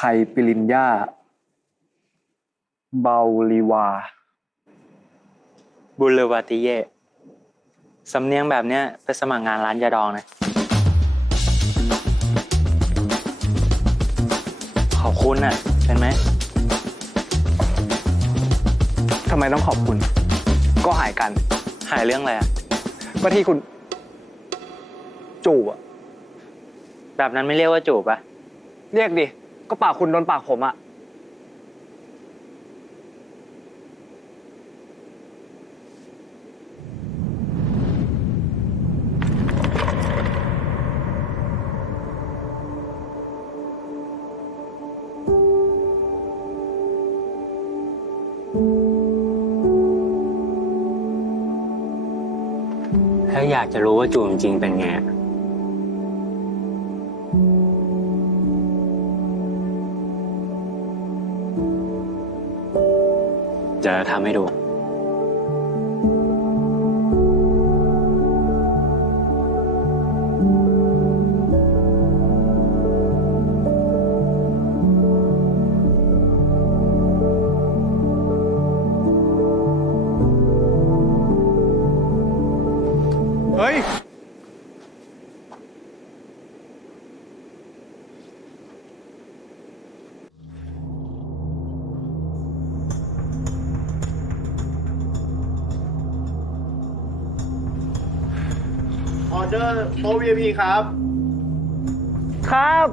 ไคปิลินยาเบาลีวา บุลเลวาติเย สำเนียงแบบเนี้ยไปสมัครงานร้านยาดองนะ ขอบคุณน่ะ เป็นไหม ทำไมต้องขอบคุณ ก็หายกัน หายเรื่องอะไรอะ ก็ที่คุณ จูบอะแบบนั้นไม่เรียกว่าจูบอะเรียกดิ ก็ปากคุณโดนปากผมอะถ้าอยากจะรู้ว่าจูบจริงๆเป็นไง จะทำให้ดู เฮ้ย เดอร์โต๊ะ VIP ครับ ครับ